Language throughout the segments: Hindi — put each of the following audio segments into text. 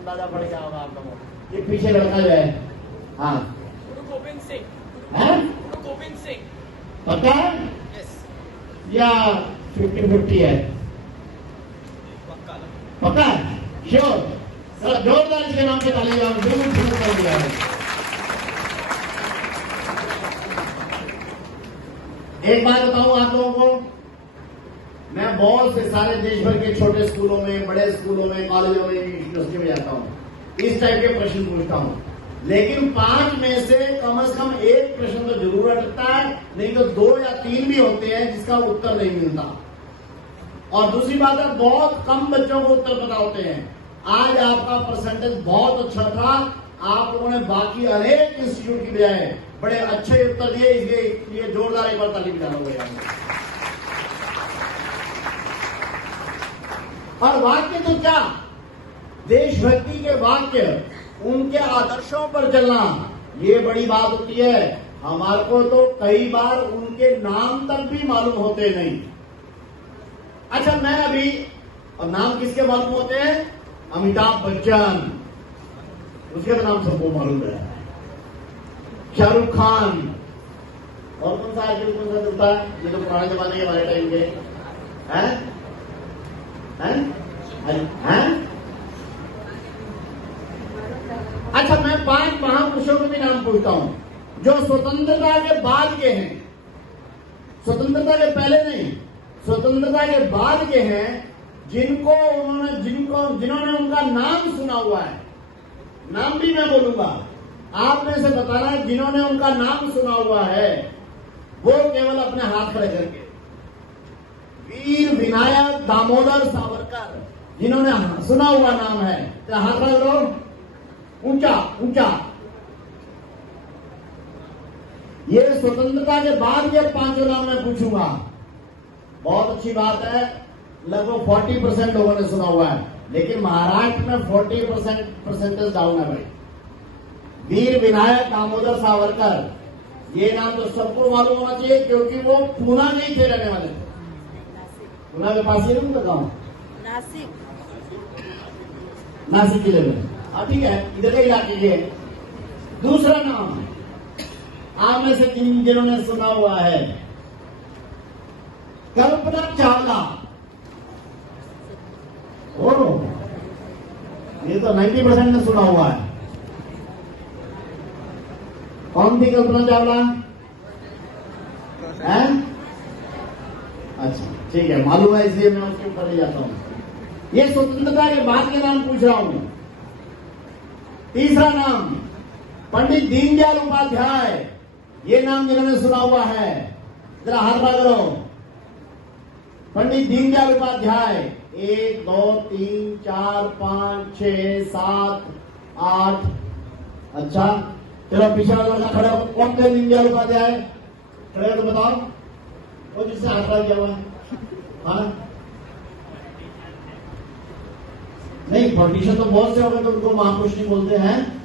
अंदाजा पड़ गया होगा आप लोगों को। ये पीछे लड़का जो है, हाँ, गुरु गोविंद सिंह। है गुरु गोविंद सिंह। पक्का है यस। या 50-50 है? पक्का। पक्का है, श्योर। सर जोरदार इसके नाम पे ताली बजाओ, बिल्कुल शुरू कर दिया है। एक बात बताऊं आप लोगों को, मैं बहुत से सारे देश भर के छोटे स्कूलों में, बड़े स्कूलों में, कॉलेजों में, यूनिवर्सिटी में जाता हूं, इस टाइप के प्रश्न पूछता हूं, लेकिन 5 में से कम एक प्रश्न तो जरूर अटकता है, नहीं तो 2 या 3 भी होते हैं जिसका उत्तर नहीं मिलता। और दूसरी बात है, बहुत कम बच्चों को उत्तर पता होते हैं। आज आपका परसेंटेज बहुत अच्छा था, आप लोगों ने बाकी अनेक इंस्टीट्यूट की बजाय बड़े अच्छे उत्तर दिए, इसलिए जोरदार एक बार ताली बजा लो भैया। और वाक्य तो क्या, देशभक्ति के वाक्य, उनके आदर्शों पर चलना, ये बड़ी बात होती है। हमारे को तो कई बार उनके नाम तक भी मालूम होते नहीं। अच्छा, मैं अभी, और नाम किसके मालूम होते हैं? अमिताभ बच्चन, उसके तो नाम सबको मालूम है। शाहरुख खान, और कौन सा आजकल कौन सा चलता है, ये तो पुराने जमाने के हमारे टाइम के हैं, हैं? अच्छा, मैं 5 महापुरुषों के भी नाम पूछता हूं जो स्वतंत्रता के बाद के हैं, स्वतंत्रता के पहले नहीं, स्वतंत्रता के बाद के हैं, जिन्होंने उनका नाम सुना हुआ है। नाम भी मैं बोलूंगा, आप में से बताना है जिन्होंने उनका नाम सुना हुआ है, वो केवल अपने हाथ खड़े करके। वीर विनायक दामोदर सावरकर, जिन्होंने सुना हुआ नाम है, तो हाथ खड़े करो, ऊंचा ऊंचा। ये स्वतंत्रता के बाद के 5 नाम मैं पूछूंगा। बहुत अच्छी बात है, लगभग 40% लोगों ने सुना हुआ है, लेकिन महाराष्ट्र में 40% परसेंटेज डाउन है भाई। वीर विनायक दामोदर सावरकर, ये नाम तो सबको मालूम होना चाहिए, क्योंकि वो पूना के ही थे रहने वाले। पूना के पास ही नहीं बताऊं, नासिक जिले में, हाँ ठीक है, इधर के इलाके के। दूसरा नाम आप में से जिन्होंने सुना हुआ है, कल्पना चावला। ओ, ये तो 90% ने सुना हुआ है। कौन थी कल्पना चावला? है? अच्छा ठीक है, मालूम है, इसलिए मैं उसके ऊपर ले जाता हूं। ये स्वतंत्रता के बाद के नाम पूछ रहा हूं। तीसरा नाम पंडित दीनदयाल उपाध्याय, ये नाम जिन्होंने सुना हुआ है, जरा हाथ खड़ा करो। पंडित दीनदयाल उपाध्याय, 1 2 3 4 5 6 7 8। अच्छा चलो, पीछे वाला लड़का खड़े हो, कौन थे दीनदयाल उपाध्याय? खड़े हो तो बताओ, वो जिससे हाथ खड़ा किया हुआ है। हाँ नहीं, पॉलिटिशियन तो बहुत से हो गए, तो उनको महापुरुष नहीं बोलते हैं।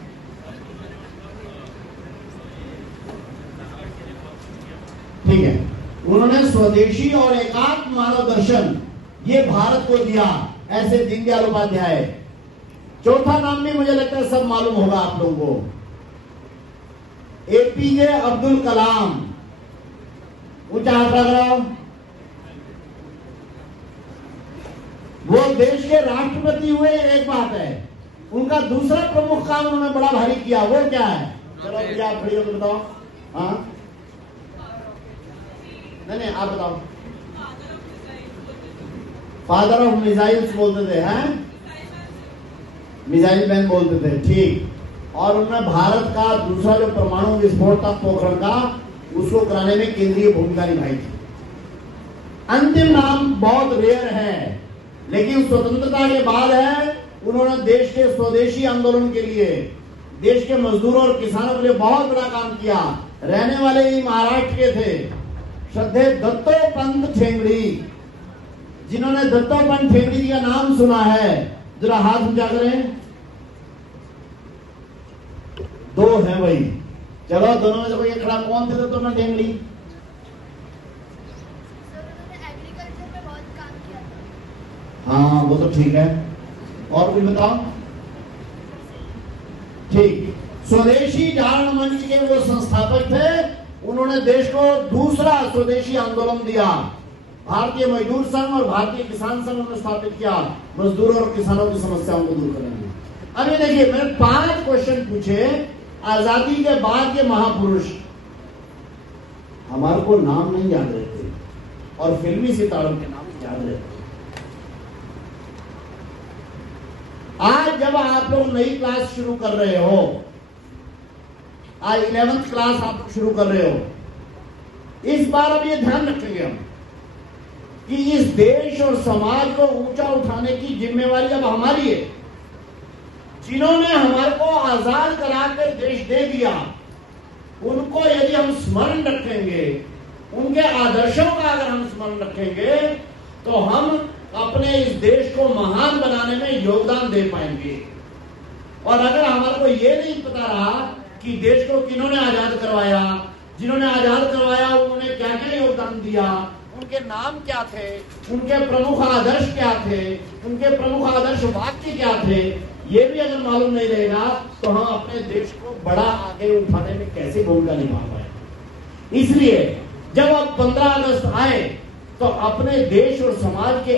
ठीक है, उन्होंने स्वदेशी और एकात्म मानव दर्शन ये भारत को दिया, ऐसे दीनदयाल उपाध्याय। चौथा नाम भी मुझे लगता है सब मालूम होगा आप लोगों को, एपीजे अब्दुल कलाम। ऊंचा हाथ लगाओ। वो देश के राष्ट्रपति हुए, एक बात है, उनका दूसरा प्रमुख काम उन्होंने बड़ा भारी किया, वो क्या है? चलो भैया आप खड़ी हो तो बताओ। हाँ नहीं आप बताओ। फादर ऑफ मिसाइल्स बोलते थे, हैं? मिसाइल मैन बोलते थे, ठीक। और उन्होंने भारत का दूसरा जो परमाणु विस्फोट था पोखरण का, उसको कराने में केंद्रीय भूमिका निभाई थी। अंतिम नाम बहुत रेयर है, लेकिन स्वतंत्रता के बाद है, उन्होंने देश के स्वदेशी आंदोलन के लिए, देश के मजदूरों और किसानों के लिए बहुत बड़ा काम किया। रहने वाले ही महाराष्ट्र के थे, श्रद्धेय दत्तोपंत ठेंगड़ी। जिन्होंने दत्तोपंत ठेंगड़ी जी का नाम सुना है, जरा हाथ ऊंचा करें। 2 है भाई, चलो दोनों में से कोई खड़ा, कौन थे दत्तोपंत ठेंगड़ी? हाँ वो तो ठीक है, और कुछ बताओ। ठीक। स्वदेशी जागरण मंच के वो संस्थापक थे, उन्होंने देश को दूसरा स्वदेशी आंदोलन दिया। भारतीय मजदूर संघ और भारतीय किसान संघ उन्होंने स्थापित किया, मजदूरों और किसानों की समस्याओं को दूर करेंगे। अब ये देखिए, मैंने 5 क्वेश्चन पूछे। आजादी के बाद के महापुरुष हमारे को नाम नहीं याद रहते और फिल्मी सितारों के नाम याद रहते। आज जब आप लोग नई क्लास शुरू कर रहे हो, आज 11th क्लास आप लोग शुरू कर रहे हो, इस बार अब ये ध्यान रखेंगे हम कि इस देश और समाज को ऊंचा उठाने की जिम्मेवारी अब हमारी है। जिन्होंने हमारे को आजाद कराकर देश दे दिया, उनको यदि हम स्मरण रखेंगे, उनके आदर्शों का अगर हम स्मरण रखेंगे, तो हम अपने इस देश को महान बनाने में योगदान दे पाएंगे। और अगर हमारे को ये नहीं पता रहा कि देश को किन्होंने आजाद करवाया, जिन्होंने आजाद करवाया उन्होंने क्या क्या योगदान दिया, उनके नाम क्या थे, उनके प्रमुख आदर्श क्या थे, उनके प्रमुख आदर्श वाक्य क्या थे, ये भी अगर मालूम नहीं रहेगा तो हम अपने देश को बड़ा आगे उठाने में कैसे भूमिका निभा पाएंगे। इसलिए जब अब 15 अगस्त आए तो अपने देश और समाज के